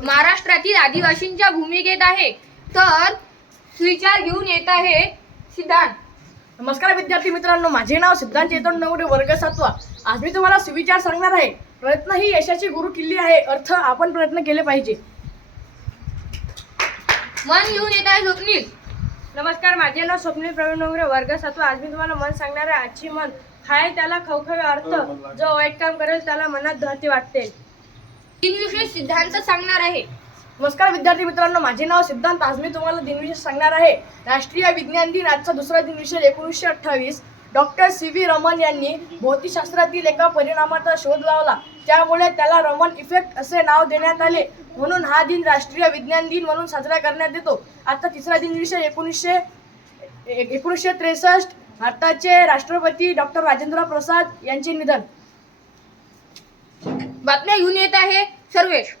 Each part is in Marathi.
महाराष्ट्रातील आदिवासींच्या भूमिकेत आहे. तर सुविचार घेऊन येत आहे सिद्धांत. नमस्कार विद्यार्थी मित्रांनो, माझे नाव सिद्धांत चेतन नवरे, वर्ग 7वा. आज मी तुम्हाला सुविचार सांगणार आहे. प्रयत्न ही यशाची गुरु किल्ली आहे. अर्थ आपण प्रयत्न केले पाहिजे. मन घेऊन येत आहे स्वप्नील. नमस्कार, माझे नाव स्वप्नील प्रवीण नवरे, वर्ग 7वा. आज मी तुम्हाला मन सांगणार आहे. आजची मन खाय त्याला खवखवे अर्थ, जो वाईट काम करेल त्याला मनात धरती वाटते. दिनविशेष सिद्धांत सांगणार आहे. नमस्कार विद्यार्थी मित्रांनो, माझे नाव सिद्धांत. आज मी तुम्हाला दिनविशेष सांगणार आहे. राष्ट्रीय विज्ञान दिन. आजचा दुसरा दिनविशेष 1928. Doctor C.V. रमन यांनी भौतिकशास्त्रातील एका परिणामाचा शोध लावला, त्यामुळे त्याला रमन इफेक्ट असे नाव देण्यात आले. म्हणून हा दिन राष्ट्रीय विज्ञान दिन म्हणून साजरा करण्यात येतो. आजचा तिसरा दिनविशेष 1963. भारताचे राष्ट्रपती डॉक्टर राजेंद्र प्रसाद यांचे निधन. बातम्या घेऊन येत आहे सर्वेश.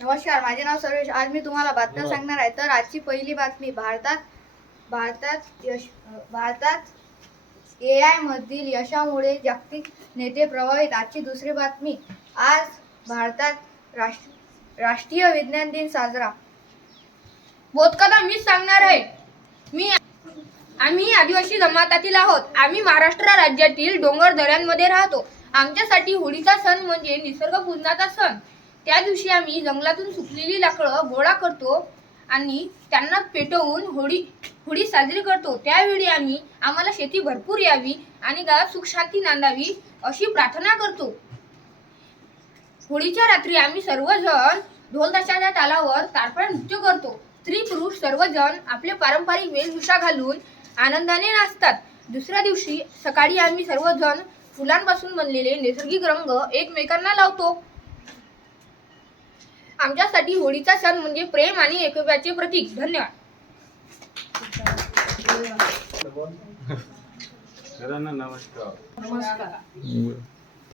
नमस्कार, माझे नाव सर्वेश. आज मी तुम्हाला बातम्या सांगणार आहे. तर आजची पहिली बातमी, भारतात AI मधील यशामुळे जागतिक नेते प्रभावित. आजची दुसरी बातमी, आज भारतात राष्ट्रीय विज्ञान दिन साजरा. बोधकथा मीच सांगणार आहे. आम्ही आदिवासी जमातातील आहोत. आम्ही महाराष्ट्र राज्यातील डोंगर दऱ्यांमध्ये राहतो. आमच्यासाठी होळीचा सण म्हणजे निसर्ग पूजनाचा सण. त्या दिवशी आम्ही जंगलातून सुकलेली लाकडं गोळा करतो आणि त्यांना पेटवून होळी साजरी करतो. त्यावेळी आम्हाला शेती भरपूर यावी आणि गावात सुख शांती नांदावी अशी प्रार्थना करतो. होळीच्या रात्री आम्ही सर्वजण ढोलताशाच्या तालावर तारपळा नृत्य करतो. स्त्री पुरुष सर्वजण आपले पारंपरिक वेशभूषा घालून आनंदाने नाचतात. दुसऱ्या दिवशी सकाळी आम्ही सर्वजण फुलांपासून बनलेले नैसर्गिक रंग एकमेकांना लावतो. आमच्यासाठी होळीचा सण म्हणजे प्रेम आणि एकोप्याचे प्रतीक. धन्यवाद. सरांना नमस्कार. नमस्कार.